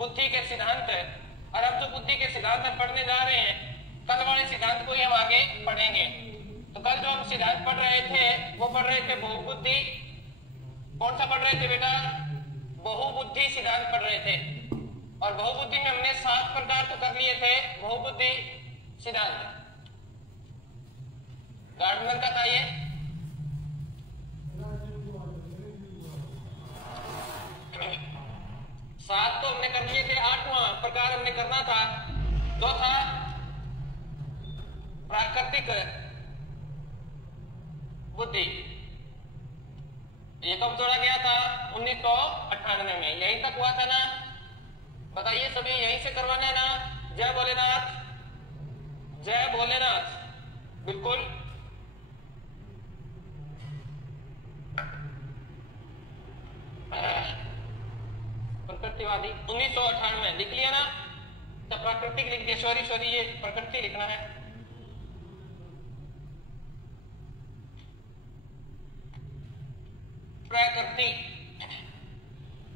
बुद्धि के सिद्धांत है। और अब जो बुद्धि के सिद्धांत हम पढ़ने जा रहे हैं, कल वाले सिद्धांत को ही हम आगे पढ़ेंगे। तो कल जो हम सिद्धांत पढ़ रहे थे वो पढ़ रहे थे बहुबुद्धि। कौन सा पढ़ रहे थे बेटा? बहुबुद्धि सिद्धांत पढ़ रहे थे। और बहुबुद्धि में हमने 7 प्रकार तो कर लिए थे बहुबुद्धि सिद्धांत। गार्डनर का था ये। सात तो हमने कर लिए थे, 8वां प्रकार हमने करना था जो था प्राकृतिक बुद्धि। ये कब जोड़ा गया था? 1998 में। यहीं तक हुआ था ना? बताइए सभी, यहीं से करवाना है ना? जय भोलेनाथ, जय भोलेनाथ। बिल्कुल। प्रकृतिवादी 1998 में लिख लिया ना? तो प्राकृतिक लिख दिया। सॉरी ये प्रकृति लिखना है।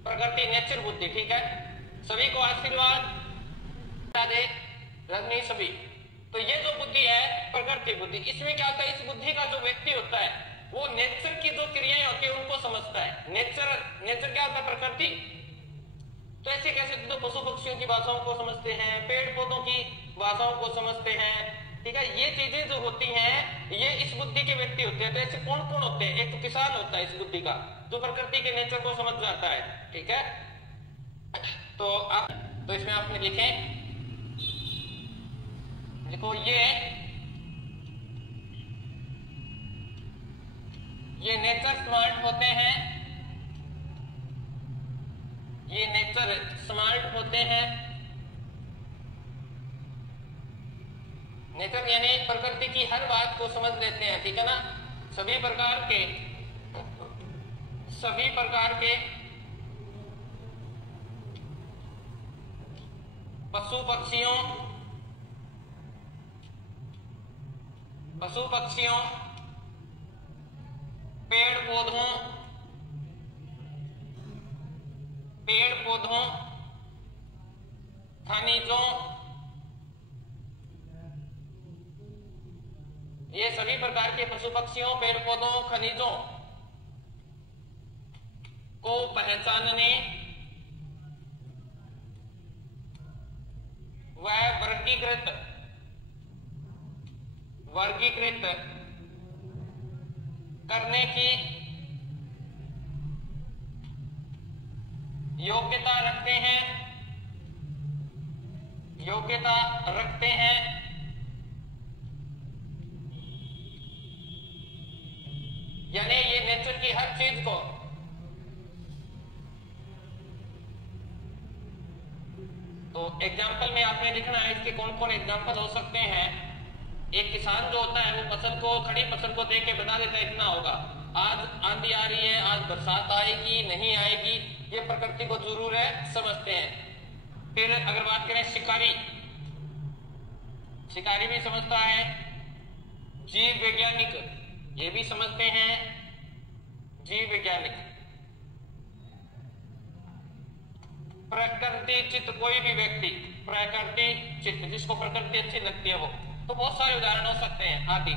प्रकृति नेचर बुद्धि। ठीक है, सभी को आशीर्वाद दे रजनी सभी। तो ये जो बुद्धि है प्रकृति बुद्धि, इसमें क्या होता है? इस बुद्धि का जो व्यक्ति होता है वो नेचर की जो क्रियाएं होती है उनको समझता है। नेचर क्या होता है? प्रकृति। तो ऐसे कैसे तो पशु पक्षियों की भाषाओं को समझते हैं, पेड़ पौधों की भाषाओं को समझते हैं। ठीक है, ये चीजें जो होती हैं ये इस बुद्धि के व्यक्ति होते हैं। तो ऐसे कौन कौन होते हैं? एक तो किसान होता है इस बुद्धि का, जो प्रकृति के नेचर को समझ जाता है। ठीक है, तो इसमें आपने लिखे, देखो ये नेचर स्मार्ट होते हैं, ये नेचर स्मार्ट होते हैं। नेचर यानी प्रकृति की हर बात को समझ लेते हैं। ठीक है ना? सभी प्रकार के पशु पक्षियों, पेड़ पौधों, खनिजों, ये सभी प्रकार के पशु पक्षियों, पेड़ पौधों, खनिजों को पहचानने व वर्गीकृत करने की योग्यता रखते हैं। यानी ये नेचर की हर चीज को तो एग्जाम्पल में आपने लिखना है इसके कौन कौन एग्जाम्पल हो सकते हैं। एक किसान जो होता है वो खड़ी फसल को देख के बता देता है इतना होगा, आज आंधी आ रही है, आज बरसात आएगी नहीं आएगी, ये प्रकृति को जरूर है समझते हैं। फिर अगर बात करें शिकारी भी समझता है, जीव वैज्ञानिक ये भी समझते हैं, जीव वैज्ञानिक। प्रकृति चित्त, कोई भी व्यक्ति प्रकृति चित्त, जिसको प्रकृति अच्छी लगती है वो, तो बहुत सारे उदाहरण हो सकते हैं आदि।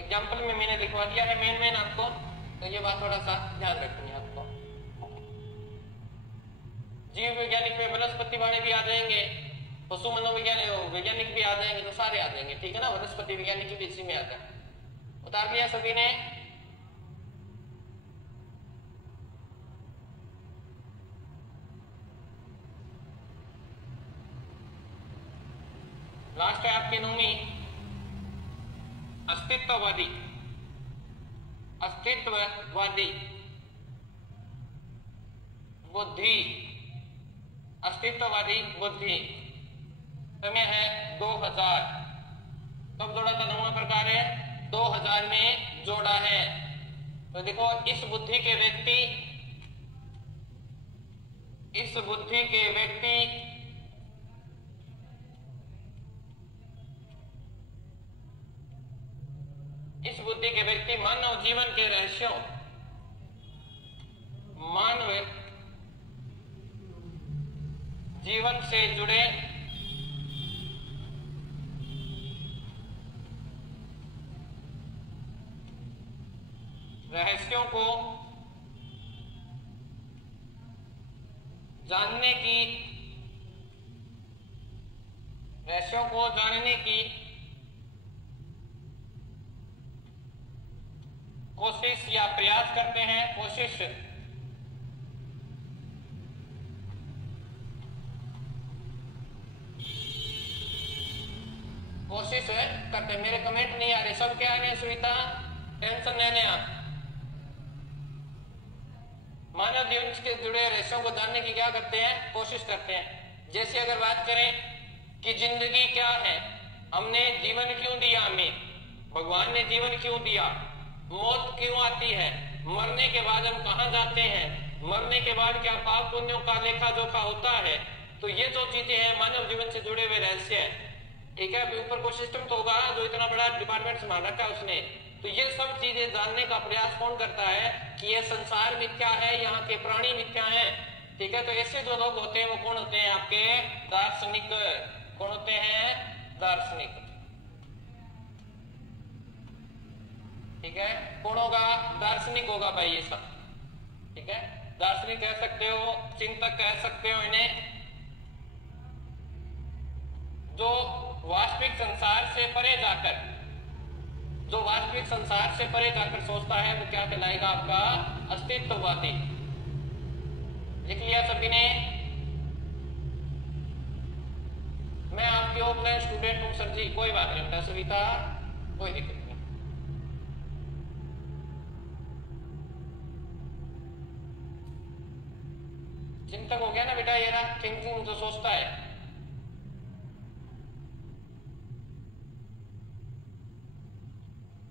एग्जाम्पल में मैंने लिखवा दिया है मेन आपको, तो ये बात थोड़ा सा ध्यान रखनी है आपको। जीव वैज्ञानिक में वनस्पति वाले भी आ जाएंगे, पशु वैज्ञानिक भी आ जाएंगे, तो सारे आ जाएंगे। ठीक है ना? वनस्पति वैज्ञानिक भी इसी में आता है। उतार लिया सभी ने? लास्ट है आपके 9वीं अस्तित्ववादी बुद्धि। अस्तित्ववादी बुद्धि समय है 2000। कब जोड़ा था? 9वां प्रकार है 2000 में जोड़ा है। तो देखो इस बुद्धि के व्यक्ति इस बुद्धि के व्यक्ति मानव जीवन के रहस्यों मानव जीवन से जुड़े रहस्यों को जानने की कोशिश या प्रयास करते हैं। कोशिश करते हैं। मेरे कमेंट नहीं आ रहे, सब क्या आ रहे हैं? सुनीता, टेंशन लेने आप। मानव जीवन से जुड़े रहस्यों को जानने की क्या करते हैं? कोशिश करते हैं। जैसे अगर बात करें कि जिंदगी क्या है, हमने जीवन क्यों दिया, हमें भगवान ने जीवन क्यों दिया, मौत क्यों आती है, मरने के बाद हम कहां जाते हैं, मरने के बाद क्या पाप पुण्यों का लेखा जोखा होता है। तो ये जो चीजें हैं मानव जीवन से जुड़े हुए रहस्य है। ठीक है, अभी ऊपर कोई सिस्टम तो होगा जो इतना बड़ा डिपार्टमेंट संभाल रखा है उसने। तो ये सब चीजें जानने का प्रयास कौन करता है कि ये संसार मिथ्या है, यहाँ के प्राणी मिथ्या है। ठीक है, तो ऐसे जो लोग होते हैं वो कौन होते हैं? आपके दार्शनिक। कौन होते हैं? दार्शनिक। ठीक है, कौन होगा? दार्शनिक होगा भाई ये सब। ठीक है, दार्शनिक कह सकते हो, चिंतक कह सकते हो इन्हें, जो वास्तविक संसार से परे जाकर सोचता है वो क्या कहलाएगा? आपका अस्तित्ववादी। लिख लिया सभी ने? मैं आपके ऑफलाइन स्टूडेंट हूं सर जी, कोई बात नहीं बेटा। सविता, कोई दिक्कत नहीं। चिंतक हो गया ना बेटा ये ना, थिंकिंग जो सोचता है।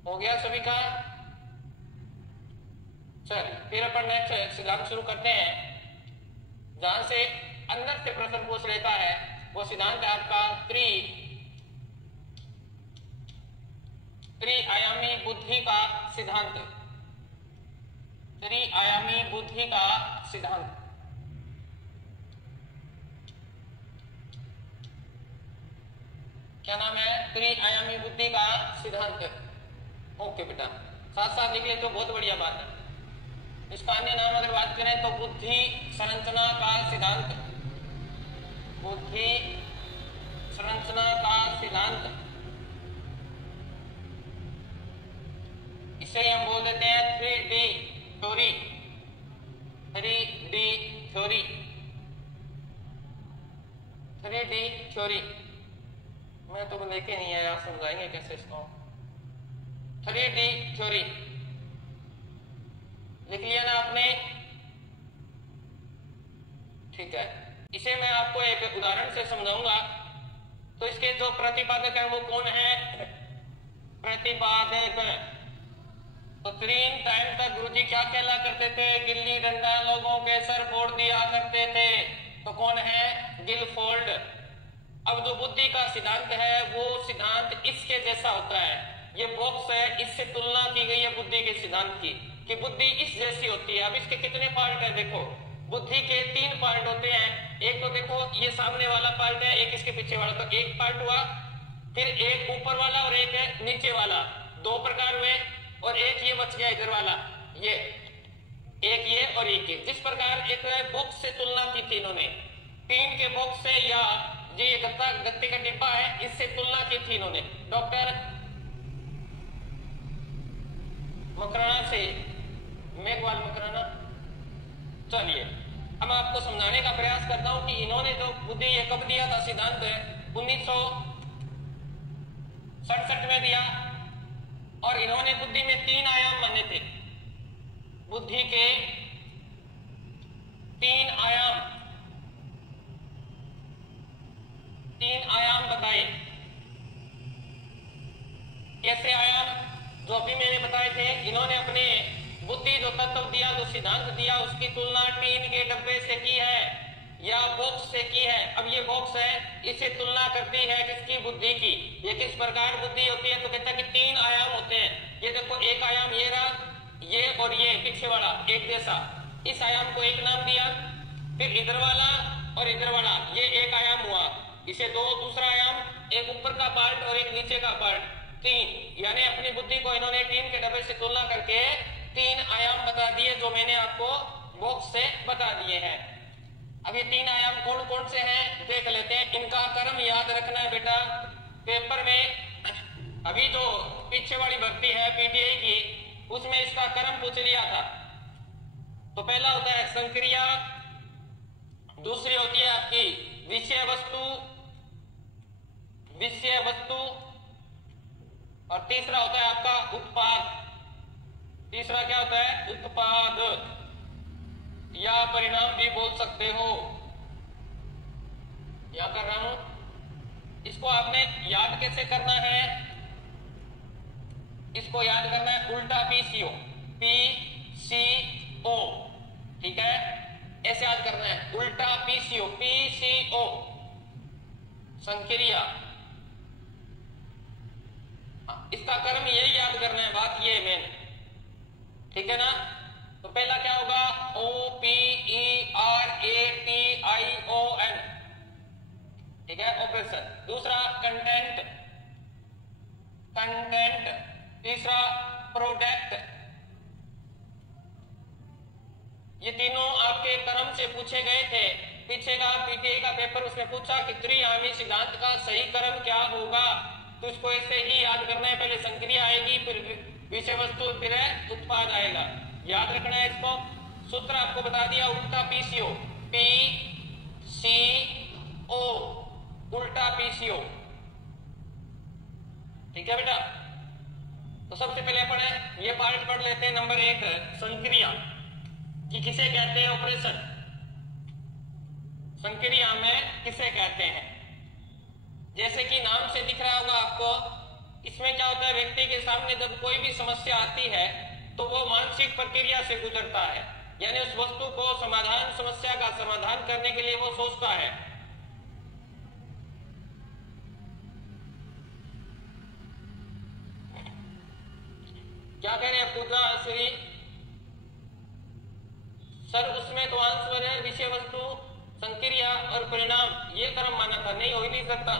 हो गया सभी का? चलिए फिर अपन नेक्स्ट सिद्धांत शुरू करते हैं। जहां से अंदर से प्रश्न पूछ लेता है वो सिद्धांत है आपका त्रिआयामी बुद्धि का सिद्धांत। त्रिआयामी बुद्धि का सिद्धांत। क्या नाम है? त्रिआयामी बुद्धि का सिद्धांत। ओके बेटा, साथ साथ लिख ले तो बहुत बढ़िया बात है। इसका अन्य नाम अगर बात करें तो बुद्धि संरचना का सिद्धांत। बुद्धि संरचना का सिद्धांत, इसे हम बोल देते हैं 3D theory. 3D theory. 3D theory मैं तो लेके नहीं आया, समझाएंगे कैसे इसको। 3D थ्योरी लिख लिया ना आपने? ठीक है, इसे मैं आपको एक उदाहरण से समझाऊंगा। तो इसके जो प्रतिपादक है वो कौन है? प्रतिपादक। तो 3 टाइम तक गुरुजी क्या कहला करते थे? गिल्ली डंडा लोगों के सर फोड़ दिया करते थे। तो कौन है? गिलफोर्ड। अब जो बुद्धि का सिद्धांत है वो सिद्धांत इसके जैसा होता है। ये बॉक्स है, इससे तुलना की गई है बुद्धि के सिद्धांत की कि बुद्धि इस जैसी होती है। अब इसके कितने पार्ट है? देखो, बुद्धि के 3 पार्ट होते हैं। एक तो देखो ये सामने वाला पार्ट है, एक इसके पीछे वाला। तो एक पार्ट हुआ, फिर एक ऊपर वाला और एक नीचे वाला, 2 प्रकार हुए। और एक ये बच गया इधर वाला, ये एक ये और एक ये। जिस प्रकार एक बॉक्स से तुलना की थी इन्होंने, 3 के बॉक्स से या ये गत्ते का डिब्बा है, इससे तुलना की थी इन्होंने डॉक्टर मकराना से, मेघवाल मकराना। चलिए अब आपको समझाने का प्रयास करता हूं कि इन्होंने जो बुद्धि ये कब दिया था सिद्धांत? 1967 में दिया। और इन्होंने बुद्धि में 3 आयाम माने थे। बुद्धि के 3 आयाम बताए। कैसे आयाम? जो अभी मैंने बताए थे। इन्होंने अपने बुद्धि जो तत्व दिया, जो सिद्धांत दिया, उसकी तुलना टीन के डब्बे से की है या बॉक्स से की है। अब ये बॉक्स है, इसे तुलना करती है किसकी? बुद्धि की। ये किस प्रकार बुद्धि होती है? तो कहता है कि 3 आयाम होते हैं। ये देखो, एक आयाम ये रहा, ये और ये पीछे वाला एक जैसा। इस आयाम को एक नाम दिया, फिर इधर वाला और इधर वाला, ये एक आयाम हुआ, इसे दो, दूसरा आयाम, एक ऊपर का पार्ट और एक नीचे का पार्ट, तीन। यानी अपनी बुद्धि को इन्होंने टीम के डब्बे से तुलना करके 3 आयाम बता दिए, जो मैंने आपको बॉक्स से बता दिए हैं। अब ये 3 आयाम कौन कौन से हैं देख लेते हैं। इनका क्रम याद रखना है बेटा। पेपर में अभी जो पीछे वाली भर्ती है पीटीआई की, उसमें इसका क्रम पूछ लिया था। तो पहला होता है संक्रिया, दूसरी होती है आपकी विषय वस्तु, और तीसरा होता है आपका उत्पाद। तीसरा क्या होता है? उत्पाद, या परिणाम भी बोल सकते हो। क्या कर रहा हूं, इसको आपने याद कैसे करना है? इसको याद करना है उल्टा पीसीओ, पीसीओ, ठीक है, ऐसे याद करना है, उल्टा पीसीओ, पीसीओ, संक्रिया। इसका क्रम यही याद करना है, बात ये मेन, ठीक है ना। तो पहला क्या होगा? OPERATION, ठीक है, ऑपरेशन। दूसरा कंटेंट, तीसरा प्रोडक्ट। ये तीनों आपके क्रम से पूछे गए थे। पीछे का पीटीआई का पेपर, उसमें पूछा कि त्रिआयामी सिद्धांत का सही क्रम क्या होगा, तो इसको ऐसे ही याद करना है। पहले संक्रिया आएगी, फिर विषय वस्तु, फिर उत्पाद आएगा। याद रखना है इसको। सूत्र आपको बता दिया, उल्टा पीसीओ, PCO, उल्टा पीसीओ, ठीक है बेटा। तो सबसे पहले पढ़े, ये पार्ट पढ़ लेते हैं। नंबर 1, संक्रिया कि किसे कहते हैं ऑपरेशन, संक्रिया में किसे कहते हैं। जैसे कि नाम से दिख रहा होगा आपको, इसमें क्या होता है, व्यक्ति के सामने जब कोई भी समस्या आती है तो वो मानसिक प्रक्रिया से गुजरता है, यानी उस वस्तु को समस्या का समाधान करने के लिए वो सोचता है। क्या कह रहे हैं पूजा श्री सर? उसमें तो आंसर है विषय वस्तु, संक्रिया और परिणाम, ये क्रम माना था, नहीं हो ही नहीं सकता,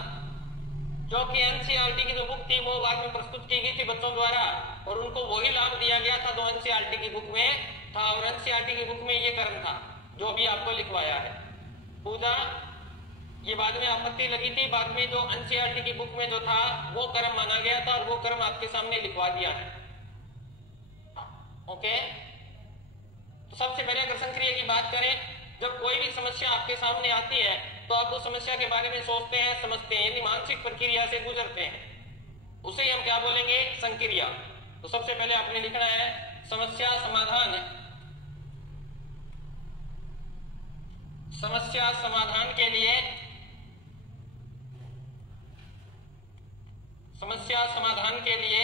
क्योंकि एनसीईआरटी की जो बुक थी वो बाद में प्रस्तुत की गई थी बच्चों द्वारा, और उनको वही लाभ दिया गया था जो एनसीईआरटी की बुक में था, और एनसीईआरटी की बुक में ये क्रम था जो अभी आपको लिखवाया है। पूजा, ये बाद में आपत्ति लगी थी, बाद में जो एनसीईआरटी की बुक में जो था वो क्रम माना गया था, और वो क्रम आपके सामने लिखवा दिया है। ओके, तो सबसे पहले अगर संक्रिया की बात करें, जब कोई भी समस्या आपके सामने आती है तो आप उस समस्या के बारे में सोचते हैं, समझते हैं, यानी मानसिक प्रक्रिया से गुजरते हैं, उसे हम क्या बोलेंगे? संक्रिया। तो सबसे पहले आपने लिखना है समस्या समाधान। समस्या समाधान के लिए, समस्या समाधान के लिए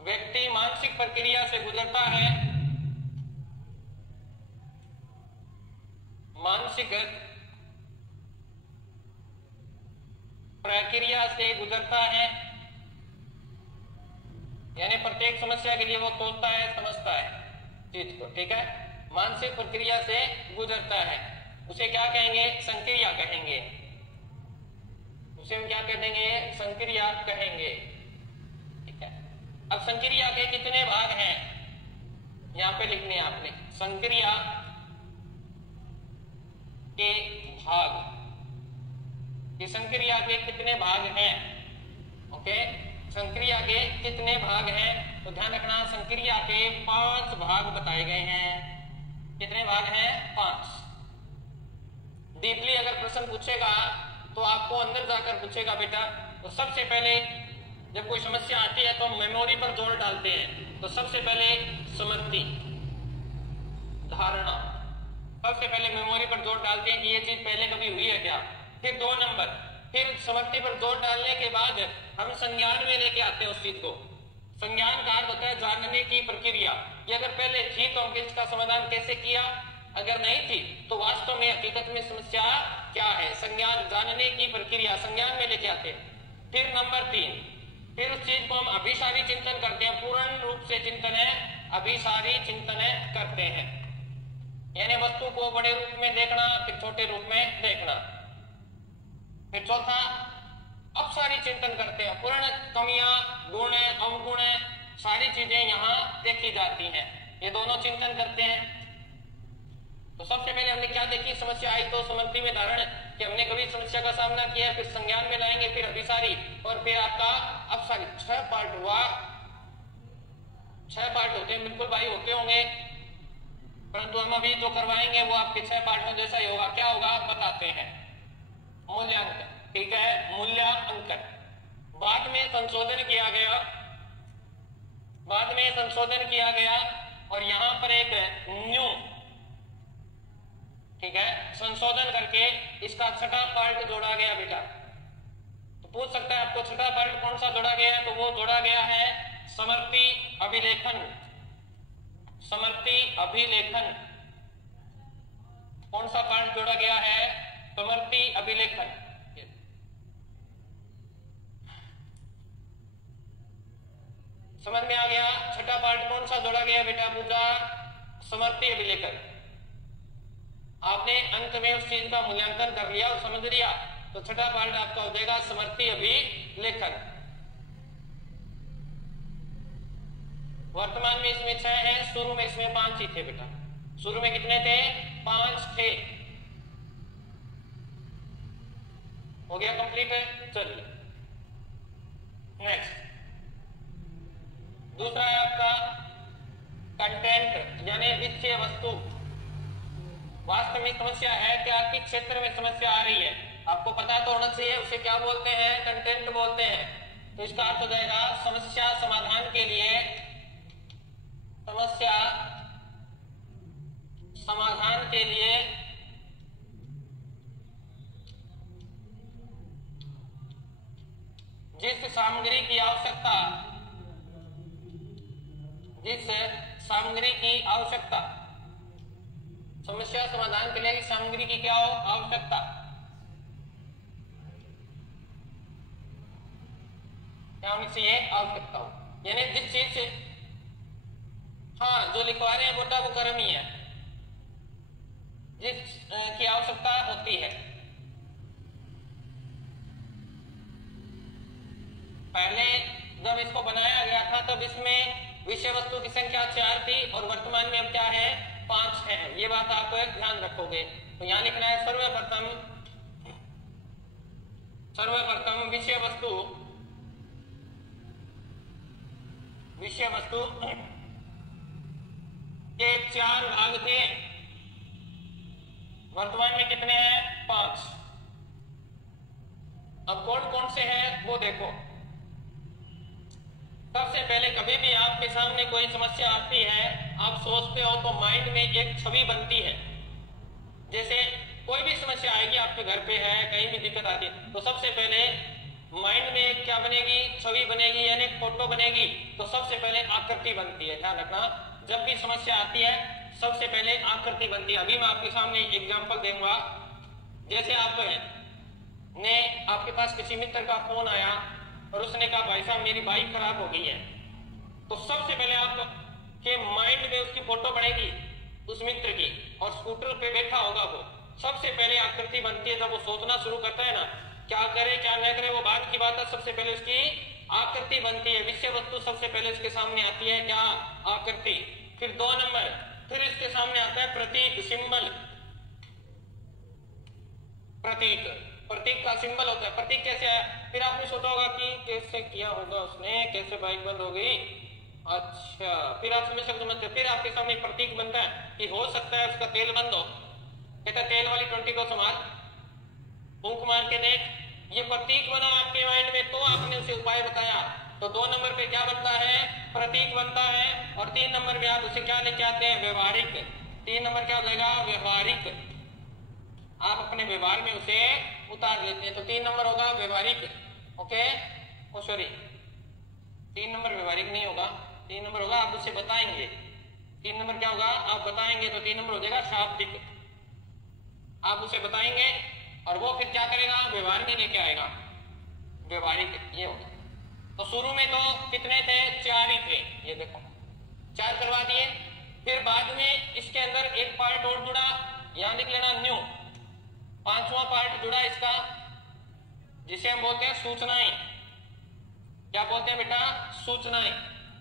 व्यक्ति मानसिक प्रक्रिया से गुजरता है, मानसिक प्रक्रिया से गुजरता है, यानी प्रत्येक समस्या के लिए वो सोचता है, समझता है चीज को, ठीक है, मानसिक प्रक्रिया से गुजरता है। उसे क्या कहेंगे? संक्रिया कहेंगे। उसे हम क्या कह देंगे? संक्रिया कहेंगे, ठीक है। अब संक्रिया के कितने भाग हैं यहां पे लिखने हैं आपने, संक्रिया के भाग, कि संक्रिया के कितने भाग हैं। ओके, संक्रिया के कितने भाग हैं, तो ध्यान रखना, संक्रिया के 5 भाग बताए गए हैं। कितने भाग हैं? 5। डीपली अगर प्रश्न पूछेगा तो आपको अंदर जाकर पूछेगा बेटा। तो सबसे पहले जब कोई समस्या आती है तो हम मेमोरी पर जोर डालते हैं। तो सबसे पहले स्मृति, धारणा, सबसे पहले मेमोरी पर जोर डालते हैं कि ये चीज पहले कभी हुई है क्या। फिर 2 नंबर, फिर स्मृति पर जोर डालने के बाद हम संज्ञान में लेके आते हैं उस चीज को। संज्ञान का अर्थ होता है जानने की प्रक्रिया, कि अगर पहले थी तो हम इसका समाधान कैसे किया, अगर नहीं थी तो वास्तव में हकीकत में समस्या क्या है। संज्ञान, जानने की प्रक्रिया, संज्ञान में लेके आते हैं। फिर नंबर 3, फिर उस चीज को हम अभिसारी चिंतन करते हैं, पूर्ण रूप से चिंतन है अभिसारी चिंतन करते हैं, यानी वस्तु को बड़े रूप में देखना, फिर छोटे रूप में देखना। फिर चौथा अपसारी चिंतन करते हैं, पूर्ण कमियां, गुण, अवगुण, सारी चीजें यहाँ देखी जाती हैं, ये दोनों चिंतन करते हैं। तो सबसे पहले हमने क्या देखी, समस्या आई तो समृद्धि में धारण, कि हमने कभी समस्या का सामना किया, फिर संज्ञान में लाएंगे, फिर अभिसारी, और फिर आपका अपसारी। 6 पार्ट हुआ, 6 पार्ट होते हैं, बिल्कुल भाई होते होंगे, परंतु हम अभी जो करवाएंगे वो आपके 6 पार्टों जैसा ही होगा। क्या होगा बताते हैं, मूल्यांकन, ठीक है, मूल्यांकन। बाद में संशोधन किया गया, बाद में संशोधन किया गया, और यहां पर एक न्यू, ठीक है, संशोधन करके इसका 6ठा पार्ट जोड़ा गया बेटा। तो पूछ सकता है आपको 6ठा पार्ट कौन सा जोड़ा गया है, तो वो जोड़ा गया है समर्थी अभिलेखन। समर्थी अभिलेखन, कौन सा पार्ट जोड़ा गया है, समर्थी अभिलेखन। समझ में आ गया, 6ठा पार्ट कौन सा जोड़ा गया बेटा, पूछा समर्थी अभिलेखन। आपने अंत में उस चीज का मूल्यांकन कर लिया और समझ लिया, तो 6ठा पार्ट आपका हो जाएगा समर्थी अभिलेखन। वर्तमान में इसमें 6 है, शुरू में इसमें 5 ही थे बेटा। शुरू में कितने थे, 5 थे। हो गया कंप्लीट है, चलिए नेक्स्ट। दूसरा है आपका कंटेंट, यानी विषय वस्तु। वास्तविक समस्या है क्या, किस क्षेत्र में समस्या आ रही है, आपको पता तो होना चाहिए, उसे क्या बोलते हैं, कंटेंट बोलते हैं। तो इसका अर्थ हो जाएगा समस्या समाधान के लिए, समस्या समाधान के लिए जिस सामग्री की आवश्यकता, जिस सामग्री की आवश्यकता, समस्या समाधान के लिए सामग्री की क्या हो, आवश्यकता। क्या होनी चाहिए, आवश्यकता हो, यानी जिस चीज से, हाँ जो लिखवा रहे हैं बेटा वो कर्म ही है, जिस की आवश्यकता होती है। पहले जब इसको बनाया गया था तब इसमें विषय वस्तु की संख्या 4 थी, और वर्तमान में अब क्या है, 5 है। ये बात आप ध्यान रखोगे। तो यहां लिखना है सर्वप्रथम, सर्वप्रथम विषय वस्तु, विषय वस्तु के 4 भाग थे, वर्तमान में कितने हैं, 5। अब कौन कौन से हैं वो देखो। सबसे पहले कभी भी आपके सामने कोई समस्या आती है, आप सोचते हो तो माइंड में एक छवि बनती है। जैसे कोई भी समस्या आएगी, आपके घर पे है, कहीं भी दिक्कत आती है, तो सबसे पहले माइंड में क्या बनेगी, छवि बनेगी, यानी फोटो बनेगी। तो सबसे पहले आकृति बनती है, ध्यान रखना। जब भी समस्या आती है सबसे पहले आकृति बनती है। अभी मैं आपके सामने एग्जाम्पल दूंगा। जैसे आप ने, आपके पास किसी मित्र का फोन आया और उसने कहा भाई साहब मेरी बाइक खराब हो गई है, तो सबसे पहले आपके माइंड में उसकी फोटो बनेगी उस मित्र की, और स्कूटर पे बैठा होगा वो। सबसे पहले आकृति बनती है, जब वो सोचना शुरू करता है ना क्या करे क्या न करे वो बाद की बात है, सबसे पहले उसकी आकृति बनती है। विषय वस्तु सबसे पहले उसके सामने आती है, क्या, आकृति। फिर 2 नंबर, फिर इसके सामने आता है प्रतीक, सिंबल। प्रतीक, प्रतीक का सिंबल होता है। प्रतीक कैसे आया, फिर आपने सोचा होगा कि कैसे किया होगा उसने, कैसे बाइक बंद हो गई, अच्छा, फिर आप समझ सकते। फिर आपके सामने प्रतीक बनता है कि हो सकता है उसका तेल बंद हो, कहता तेल वाली टंकी को संभाल, फूंक मार के देख। ये प्रतीक बना आपके माइंड में, तो आपने उसे उपाय बताया। तो 2 नंबर पे क्या बनता है, प्रतीक बनता है। और 3 नंबर पे आप उसे क्या लेके आते हैं, व्यवहारिक। 3 नंबर क्या हो जाएगा, व्यवहारिक। आप अपने व्यवहार में उसे उतार लेते हैं, तो 3 नंबर होगा व्यवहारिक। ओके, ओ सॉरी 3 नंबर व्यवहारिक नहीं होगा, 3 नंबर होगा आप उसे बताएंगे। 3 नंबर क्या होगा, आप बताएंगे, तो 3 नंबर हो जाएगा शाब्दिक। आप उसे बताएंगे और वो फिर क्या करेगा, व्यवहार में लेके आएगा, व्यवहारिक ये होगा। तो शुरू में तो कितने थे, 4 ही थे, ये देखो 4 करवा दिए। फिर बाद में इसके अंदर एक पार्ट और जुड़ा, यहां लिख लेना न्यू, 5वां पार्ट जुड़ा इसका, जिसे हम बोलते हैं सूचनाएं। क्या बोलते हैं बेटा, सूचनाएं।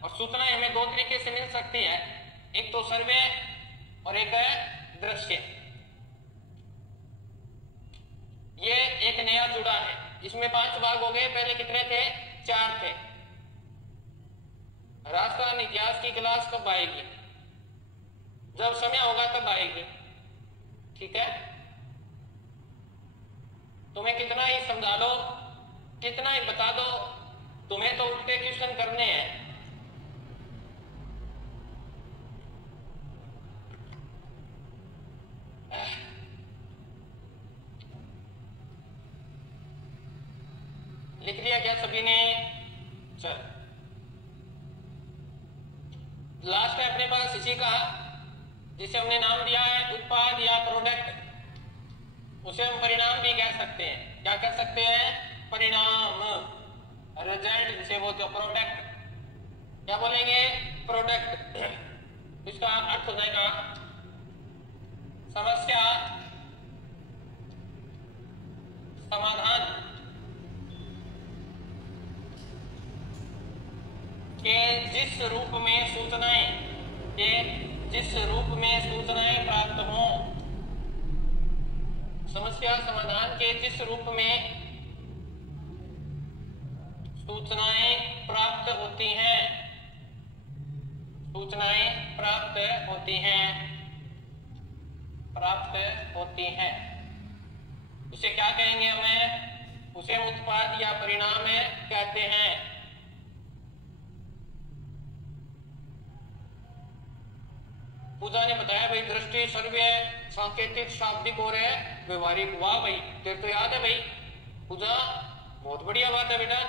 और सूचनाएं हमें 2 तरीके से मिल सकती है, एक तो सर्वे और एक है दृश्य। ये एक नया जुड़ा है, इसमें 5 भाग हो गए, पहले कितने थे, 4 थे। राजस्थान इतिहास की क्लास कब आएगी, जब समय होगा तब आएगी, ठीक है। तुम्हें कितना ही समझा लो, कितना ही बता दो, तुम्हें तो उल्टे क्वेश्चन करने हैं। लिख लिया क्या सभी ने, चल लास्ट है अपने पास इसी का, जिसे हमने नाम दिया है उत्पाद या प्रोडक्ट, उसे हम परिणाम भी कह सकते हैं। क्या कह सकते हैं, परिणाम, रिजल्ट जिसे बोलते हो प्रोडक्ट। क्या बोलेंगे, प्रोडक्ट। इसका अर्थ हो जाएगा समस्या समाधान के जिस रूप में सूचनाएं प्राप्त हों, समस्या समाधान के जिस रूप में सूचनाएं प्राप्त होती हैं, उसे क्या कहेंगे हमें, उसे उत्पाद या परिणाम कहते हैं। पूजा ने बताया भाई दृष्टि, सर्वे, सांकेतिक, शाब्दिक और है व्यवहारिक। वाह भाई, तेरे तो याद है भाई पूजा, बहुत बढ़िया बात है बेटा,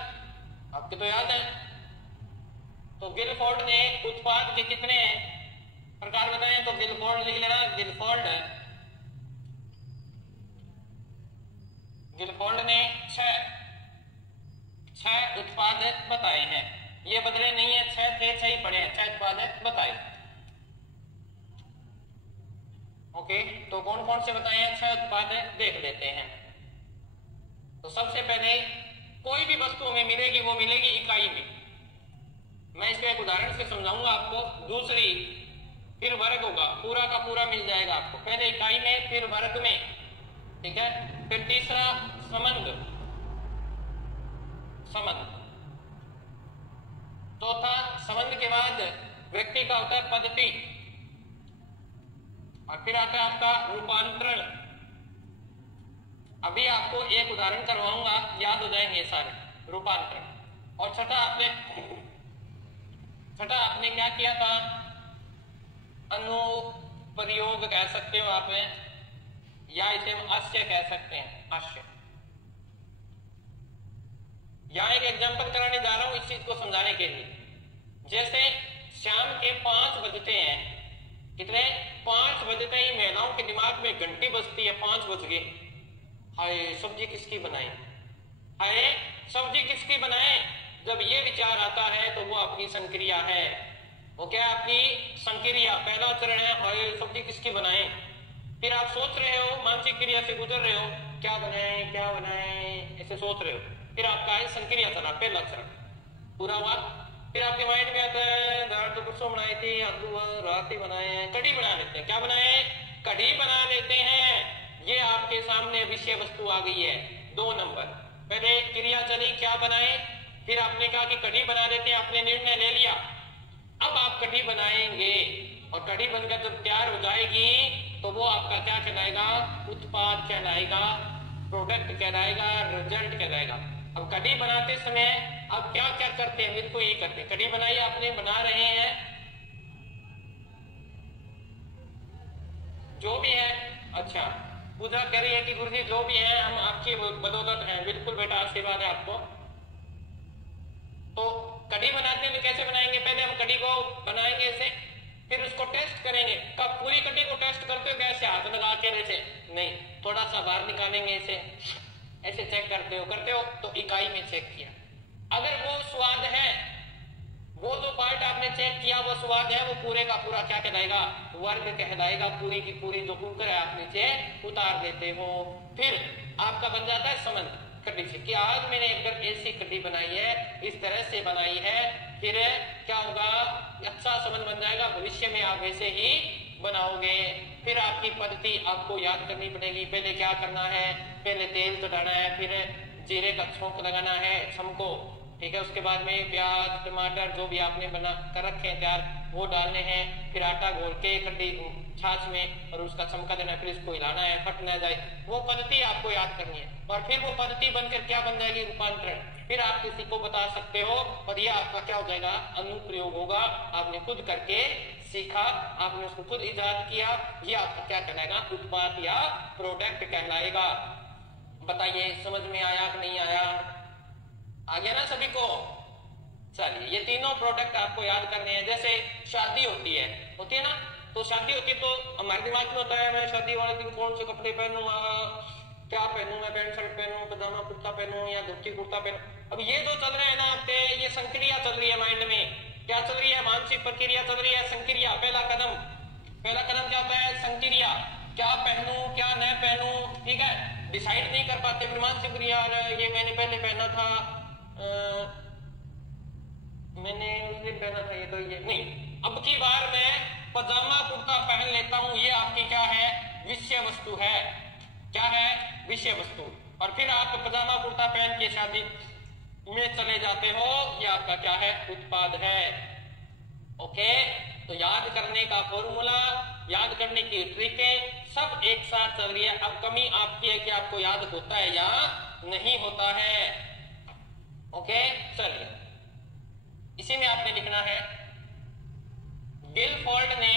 आपके तो याद है। तो गिलफोर्ड ने उत्पाद के कितने प्रकार बताए, तो गिलफोर्ड लिख लेना, गिलफोर्ड ने 6 उत्पाद बताए हैं। ये बदले नहीं है, 6 थे, 6 ही पड़े हैं, 6 उत्पाद बताए। ओके, तो कौन कौन से बताए हैं 6 उत्पाद देख लेते हैं। तो सबसे पहले कोई भी वस्तु हमें मिलेगी, वो मिलेगी इकाई में। मैं इसका एक उदाहरण से समझाऊंगा आपको। दूसरी, फिर वर्ग होगा, पूरा का पूरा मिल जाएगा आपको, पहले इकाई में फिर वर्ग में, ठीक है। फिर तीसरा संबंध, चौथा संबंध के बाद व्यक्ति का होता है पद्धति, और फिर आता है आपका रूपांतरण। अभी आपको एक उदाहरण करवाऊंगा, याद हो जाएंगे सारे रूपांतरण। और छठा आपने क्या किया था, अनुप्रयोग कह सकते हो आप, या इसे हम आशय कह सकते हैं, आशय। यहां एक एग्जांपल कराने जा रहा हूं इस चीज को समझाने के लिए। जैसे शाम के 5 बजते हैं, कितने, 5 बजते ही महिलाओं के दिमाग में घंटी बजती है, 5 बज गए, हाय सब्जी किसकी बनाए, हाय सब्जी किसकी बनाए। जब ये विचार आता है तो वो आपकी संक्रिया है। वो क्या है, आपकी संक्रिया, पहला चरण है, हाय सब्जी किसकी बनाए। फिर आप सोच रहे हो, मानसिक क्रिया से गुजर रहे हो, क्या बनाए, ऐसे सोच रहे हो। फिर आपका है संक्रिया चरण, पहला चरण पूरा हुआ। फिर आपके माइंड में आता है, दाल तो परसों बनाई थी, आलू रात ही बनाए हैं, कढ़ी बना लेते हैं। क्या बनाए, कढ़ी बना लेते हैं। ये आपके सामने विषय वस्तु आ गई है। 2 नंबर, पहले क्रिया चली, क्या बनाए, फिर आपने कहा कि कढ़ी बना लेते हैं, आपने निर्णय ले लिया। अब आप कढ़ी बनाएंगे, और कढ़ी बनकर जब तैयार हो जाएगी तो वो आपका क्या कहलाएगा, उत्पाद कहलाएगा, प्रोडक्ट कहलाएगा, रिजल्ट कहलाएगा। अब कढ़ी बनाते समय आप क्या क्या करते हैं, बिल्कुल यही करते हैं। कढ़ी बनाई आपने, बना रहे हैं, जो भी है। अच्छा, पूजा कह रही है कि गुरुजी जो भी है हम आपकी बदौलत हैं। बिल्कुल बेटा, आशीर्वाद है आपको। तो कढ़ी बनाते हैं तो कैसे बनाएंगे, पहले हम कढ़ी को बनाएंगे ऐसे, फिर उसको टेस्ट करेंगे। कब पूरी कढ़ी को टेस्ट करते हो, कैसे हाथ लगा के ऐसे नहीं, थोड़ा सा बाहर निकालेंगे, ऐसे चेक करते हो तो इकाई में चेक किया। अगर वो स्वाद है, वो जो पार्ट आपने चेक किया वो स्वाद है, वो पूरे का पूरा क्या कहलाएगा? वर्ग कहलाएगा। पूरी की पूरी जो कुकर है आप नीचे उतार देते हो। फिर आपका बन जाता है संबंध कड्डी से कि आज मैंने अगर ऐसी कड्डी बनाई है, इस तरह से बनाई है, फिर क्या होगा? अच्छा संबंध बन जाएगा। भविष्य में आप ऐसे ही बनाओगे। फिर आपकी पद्धति आपको याद करनी पड़ेगी। पहले क्या करना है? पहले तेल चढ़ाना है, फिर जीरे का छोंक लगाना है छमको, ठीक है। उसके बाद में प्याज टमाटर जो भी आपने बना कर रखे हैं तैयार, वो डालने हैं। फिर आटा घोल के कड्डी छाछ में और उसका चमका देना है, फिर इसको हिलाना है, फट ना जाए। वो पद्धति आपको याद करनी है और फिर वो पद्धति बनकर क्या बन जाएगी? रूपांतरण। फिर आप किसी को बता सकते हो और ये आपका क्या हो जाएगा? अनुप्रयोग होगा। आपने खुद करके सीखा, आपने उसको खुद इजाद किया, ये आपका क्या कहलाएगा? उत्पाद या प्रोडक्ट कहलाएगा। बताइए समझ में आया कि नहीं आया? आ गया ना सभी को? चलिए, ये तीनों प्रोडक्ट आपको याद करने हैं। जैसे शादी होती है ना, तो शादी होती है तो हमारे दिमाग में होता है मैं शादी वाले दिन कौन से कपड़े पहनूंगा, क्या पहनूं, मैं पैंट शर्ट पहनूं, पजामा कुर्ता पहनूं या धोती कुर्ता पहनूं। अब ये जो चल रहा है ना आपके, ये संक्रिया चल रही है माइंड में। क्या चल रही है? मानसिक प्रक्रिया चल रही है, संक्रिया। पहला कदम क्या होता है? संक्रिया। क्या पहनूं क्या न पहनूं, ठीक है, डिसाइड नहीं कर पाते। फिर मानसिक प्रक्रिया, ये मैंने पहले पहना था, मैंने उस दिन पहना था, ये तो ये नहीं, अब की बार मैं पजामा कुर्ता पहन लेता हूं। ये आपकी क्या है? विषय वस्तु है। क्या है? विषय वस्तु। और फिर आप पजामा कुर्ता पहन के शादी में चले जाते हो। ये आपका क्या है? उत्पाद है। ओके, तो याद करने का फॉर्मूला, याद करने की ट्रिकें सब एक साथ चल रही है। अब कमी आपकी है कि आपको याद होता है या नहीं होता है। ओके, चलिए, इसी में आपने लिखना है गिलफोर्ड ने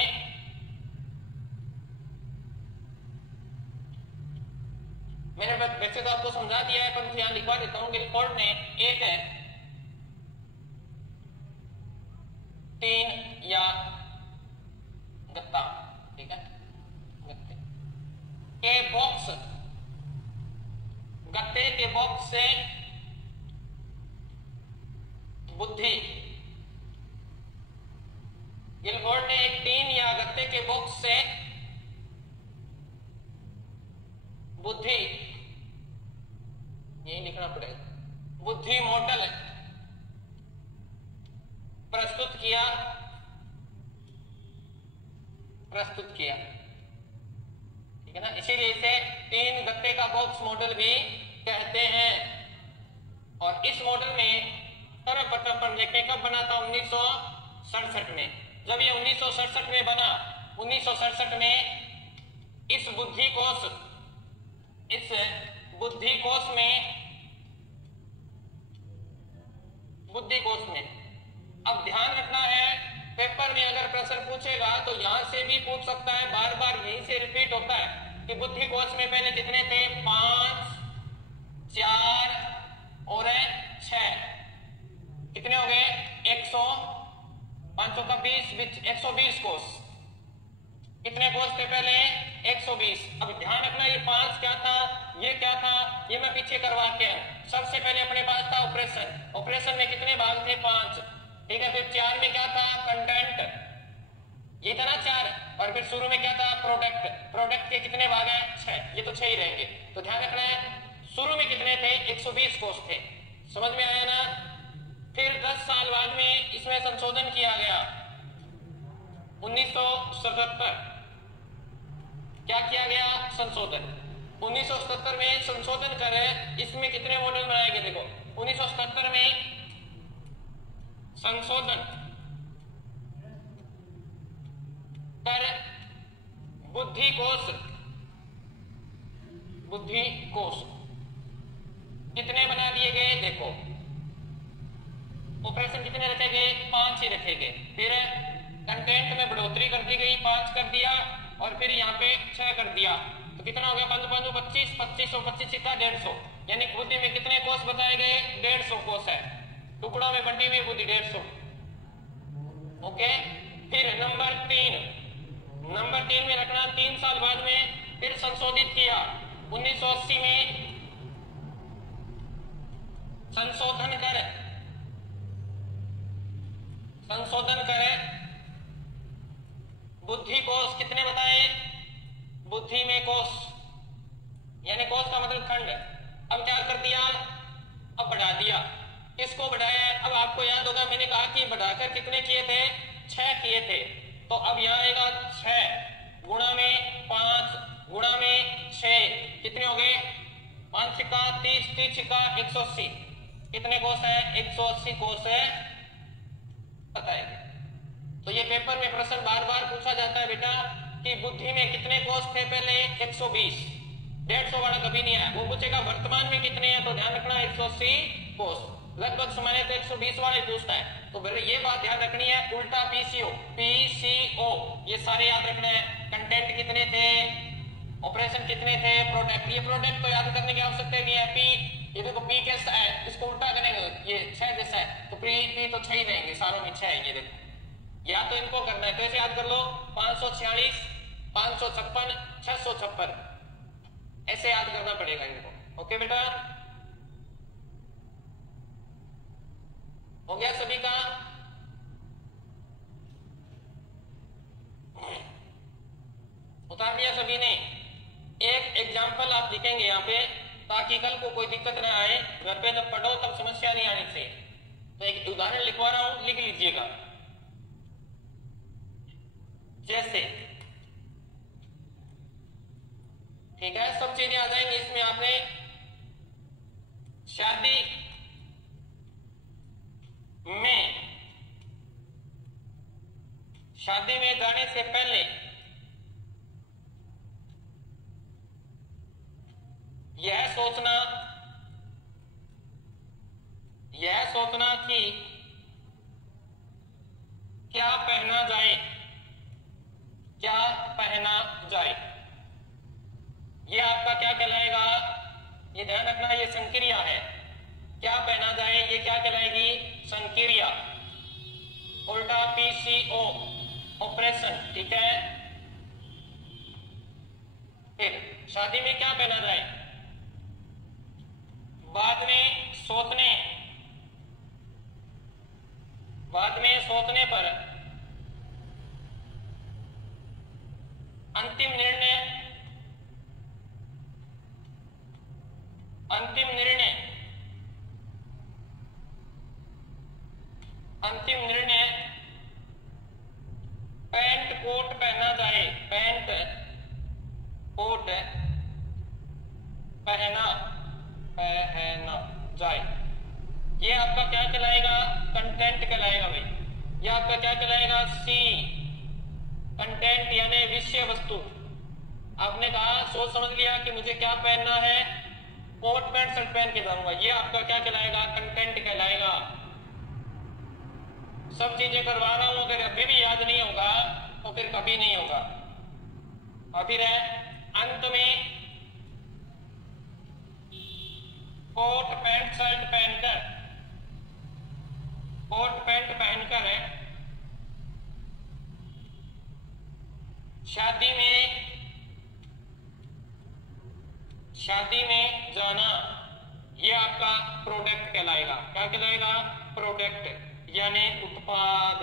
मैंने वैसे तो आपको समझा दिया है पर यहां लिखवा देता हूं। गिलफोर्ड ने एक टीन या गत्ता, ठीक है, गत्ते के बॉक्स, गत्ते के बॉक्स से बुद्धि, गिलफोर्ड ने एक टीन या गत्ते के बॉक्स से बुद्धि, यही लिखना पड़ेगा, बुद्धि मॉडल प्रस्तुत किया, ठीक है ना। इसीलिए इसे टीन गत्ते का बॉक्स मॉडल भी कहते हैं। और इस मॉडल में सर्वप्रथम पर देखिए कब बना था? 1967 में। जब ये 1967 में बना, 1967 में इस बुद्धि कोष में अब ध्यान रखना है, पेपर में अगर प्रश्न पूछेगा तो यहां से भी पूछ सकता है, बार बार यहीं से रिपीट होता है कि बुद्धि कोष में पहले कितने थे? 5, 4 और 6, कितने हो गए? 120 कोष। कितने कोष थे पहले? 120। अब ध्यान रखना, ये 5 क्या था, ये क्या था, ये मैं पीछे करवा के सबसे पहले अपने पास था ऑपरेशन में कितने भाग थे? 5, ठीक है। फिर 4 में क्या था? कंटेंट, ये था ना 4। और फिर शुरू में क्या था? प्रोडक्ट के कितने भाग हैं? 6। ये तो 6 ही रहेंगे। तो ध्यान रखना है शुरू में कितने थे? 120 कोष थे। समझ में आया ना? फिर 10 साल बाद में इसमें संशोधन किया गया। 1977 क्या किया गया? संशोधन। 1977 में संशोधन कर इसमें कितने मॉडल बनाए गए? देखो, 1977 में संशोधन कर बुद्धि कोष कितने बना दिए गए? देखो, ऑपरेशन कितने रखे गए? 5 ही रखे गए। फिर कंटेंट में बढ़ोतरी कर दी गई, 5 कर दिया, और फिर यहाँ पे 6 कर दिया। तो कितना हो गया? 25 और 25 कितना? 150। यानी बुद्धि में कितने कोष बताए गए? 150 कोष है। टुकड़ों में बंटी हुई बुद्धि 150। ओके, फिर नंबर 3 में रखना। 3 साल बाद में फिर संशोधित किया। 1980 में संशोधन कर संशोधन करें। बुद्धि कोश कितने बताए? बुद्धि में कोश, यानी कोश का मतलब खंड। अब क्या कर दिया? अब बढ़ा दिया। किसको बढ़ाया? अब आपको याद होगा मैंने कहा कि बढ़ाकर कितने किए थे? 6 किए थे। तो अब यहाँ आएगा 6 गुणा में 5 गुणा में 6 कितने हो गए? 5 छिक्का 30, 30 छिक्का 180। कितने कोष है? 180 कोष है बताएंगे। तो ये पेपर में प्रश्न बार बार पूछा जाता है बेटा कि बुद्धि में कितने कोष थे पहले? 120। 150 वाला कभी नहीं आया। वो पूछेगा वर्तमान में कितने हैं, तो ध्यान रखना 180 कोष। लगभग समय तो 120 वाले पूछता है। तो ये बात ध्यान रखनी है। उल्टा पीसीओ, पीसीओ ये सारे याद रखना है। कंटेंट कितने थे, ऑपरेशन कितने थे, प्रोडक्ट। ये प्रोडक्ट तो याद करने की आवश्यकता नहीं है। पी, ये देखो पी कैसा है, इसको उल्टा करेंगे ये 6 जैसा है, तो पी तो 6 ही रहेंगे, सारों में 6 है। ये देखो, या तो इनको करना है तो ऐसे याद कर लो 546, 556, 656 ऐसे याद करना पड़ेगा इनको। ओके बेटा, हो गया सभी का? उतार दिया सभी ने? एक एग्जाम्पल आप लिखेंगे यहाँ पे ताकि कल को कोई दिक्कत ना आए। घर पे जब पढ़ो तब समस्या नहीं आनी चाहिए। तो एक उदाहरण लिखवा रहा हूं, लिख लीजिएगा। जैसे ठीक है, सब चीजें आ जाएंगी इसमें। आपने शादी में जाने से पहले यह सोचना कि क्या पहना जाए, क्या पहना जाए, ये आपका क्या कहलाएगा? ये ध्यान रखना, ये संक्रिया है। क्या पहना जाए ये क्या कहलाएगी? संक्रिया। उल्टा पीसीओ, ऑपरेशन। ठीक है, फिर शादी में क्या पहना जाए? बाद में सोचने पर अंतिम निर्णय पैंट कोट पहना जाए, पैंट कोट पहना जाए। ये आपका क्या कहलाएगा? कंटेंट कहलाएगा भाई। ये आपका क्या कहलाएगा? सी, कंटेंट यानी विषय वस्तु। आपने कहा, सोच समझ लिया कि मुझे क्या पहनना है, कोट पैंट शर्ट पहन के जाऊंगा। ये आपका क्या कहलाएगा? कंटेंट कहलाएगा। सब चीजें करवा रहा हूं, अगर अभी भी याद नहीं होगा तो फिर कभी नहीं होगा। और फिर है अंत में कोट पैंट शर्ट पहनकर, कोट पैंट पहनकर शादी में जाना, ये आपका प्रोडक्ट कहलाएगा। क्या कहलाएगा? प्रोडक्ट यानी उत्पाद,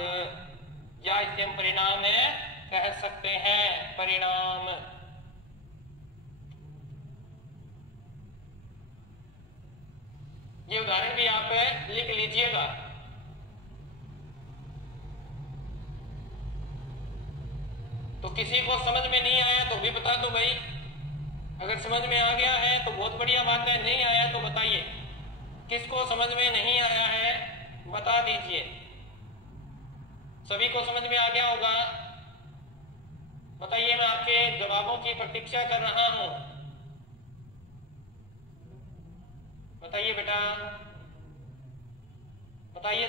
या इसे हम परिणाम कह सकते हैं, परिणाम। ये उदाहरण भी आप लिख लीजिएगा। तो किसी को समझ में नहीं आया तो भी बता दो भाई। अगर समझ में आ गया है तो बहुत बढ़िया बात है, नहीं आया तो बताइए। किसको समझ में नहीं आया है बता दीजिए। सभी को समझ में आ गया होगा? बताइए, मैं आपके जवाबों की प्रतीक्षा कर रहा हूं। बताइए बेटा, बताइए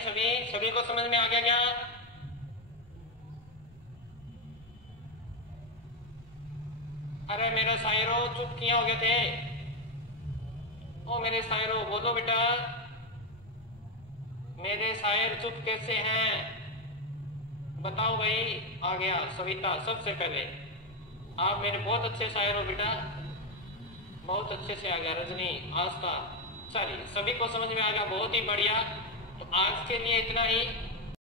सभी को समझ में आ गया क्या? अरे मेरे शायरों चुप किए हो गए थे। ओ मेरे शायरों बोलो बेटा, मेरे शायर चुप कैसे हैं? बताओ भाई। आ गया सविता, सबसे पहले आप मेरे बहुत अच्छे शायर हो बेटा, बहुत अच्छे से आ गया। रजनी, आस्था, चलिए सभी को समझ में आ गया, बहुत ही बढ़िया। तो आज के लिए इतना ही।